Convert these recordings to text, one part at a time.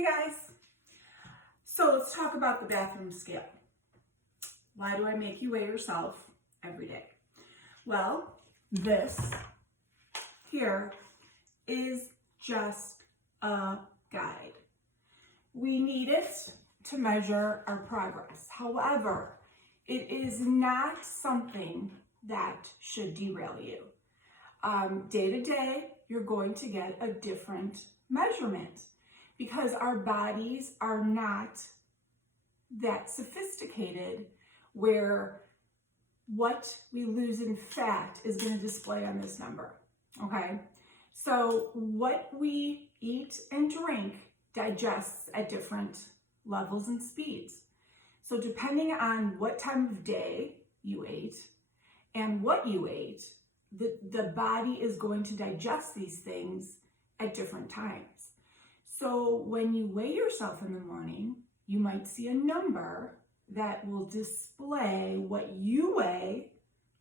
Hey guys, so let's talk about the bathroom scale. Why do I make you weigh yourself every day? Well, this here is just a guide. We need it to measure our progress. However, it is not something that should derail you. Day to day, you're going to get a different measurement because our bodies are not that sophisticated where what we lose in fat is going to display on this number, okay? So what we eat and drink digests at different levels and speeds. So depending on what time of day you ate and what you ate, the body is going to digest these things at different times. So when you weigh yourself in the morning, you might see a number that will display what you weigh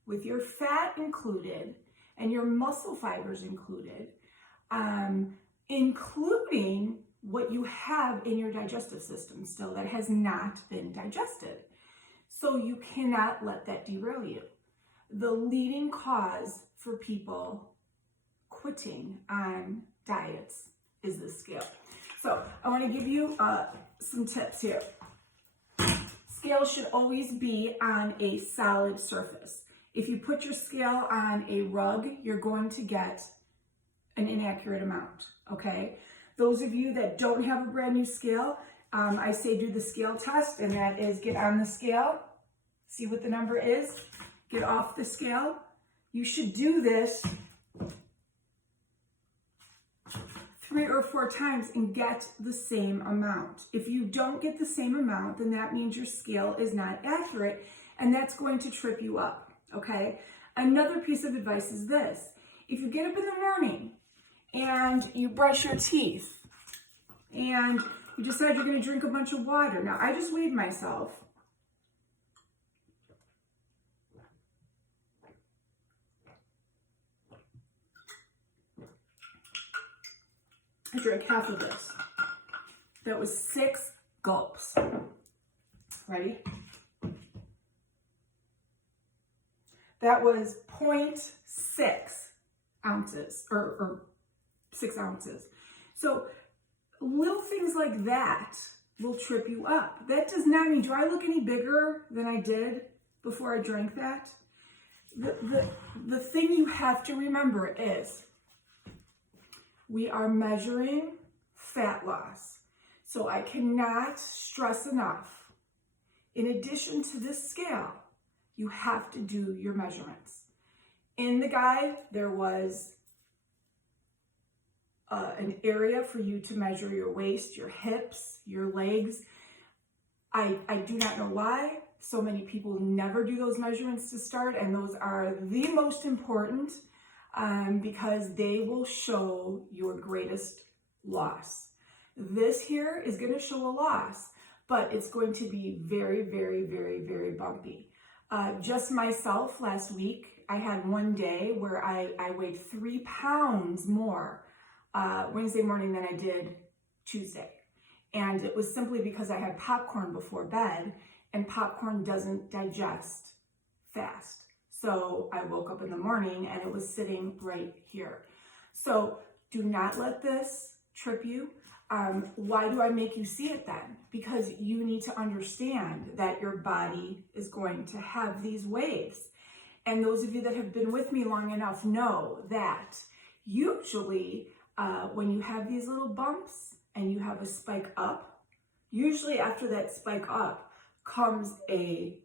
with your fat included and your muscle fibers included, including what you have in your digestive system still that has not been digested. So you cannot let that derail you. The leading cause for people quitting on diets is the scale. So I want to give you some tips here. Scale should always be on a solid surface. If you put your scale on a rug, you're going to get an inaccurate amount, okay? Those of you that don't have a brand new scale, I say do the scale test, and that is get on the scale, see what the number is, get off the scale. You should do this 3 or 4 times and get the same amount. If you don't get the same amount, then that means your scale is not accurate, and that's going to trip you up, okay? Another piece of advice is this. If you get up in the morning and you brush your teeth and you decide you're going to drink a bunch of water. Now, I just weighed myself. I drank half of this. That was 6 gulps. Ready? That was 0.6 ounces or 6 ounces. So little things like that will trip you up. That does not mean, do I look any bigger than I did before I drank that? The thing you have to remember is we are measuring fat loss. So I cannot stress enough. In addition to this scale, you have to do your measurements. In the guide, there was an area for you to measure your waist, your hips, your legs. I do not know why. So many people never do those measurements to start, and those are the most important because they will show your greatest loss. This here is going to show a loss, but it's going to be very, very, very, very bumpy. Just myself last week, I had one day where I weighed 3 pounds more Wednesday morning than I did Tuesday. And it was simply because I had popcorn before bed, and popcorn doesn't digest fast. So I woke up in the morning and it was sitting right here. So do not let this trip you. Why do I make you see it then? Because you need to understand that your body is going to have these waves. And those of you that have been with me long enough know that usually when you have these little bumps and you have a spike up, usually after that spike up comes a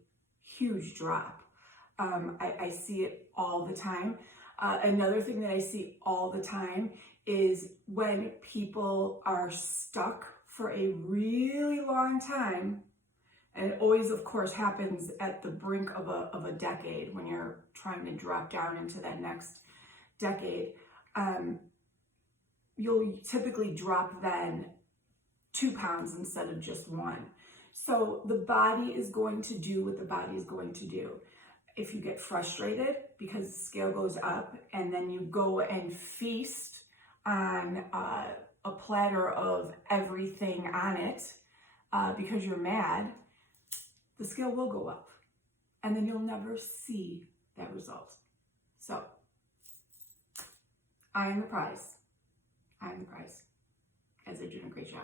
huge drop. I see it all the time. Another thing that I see all the time is when people are stuck for a really long time, and it always, of course, happens at the brink of a decade when you're trying to drop down into that next decade. You'll typically drop then 2 pounds instead of just 1. So the body is going to do what the body is going to do. If you get frustrated because the scale goes up and then you go and feast on a platter of everything on it because you're mad, the scale will go up. And then you'll never see that result. So, I am the prize. I am the prize. You guys are doing a great job.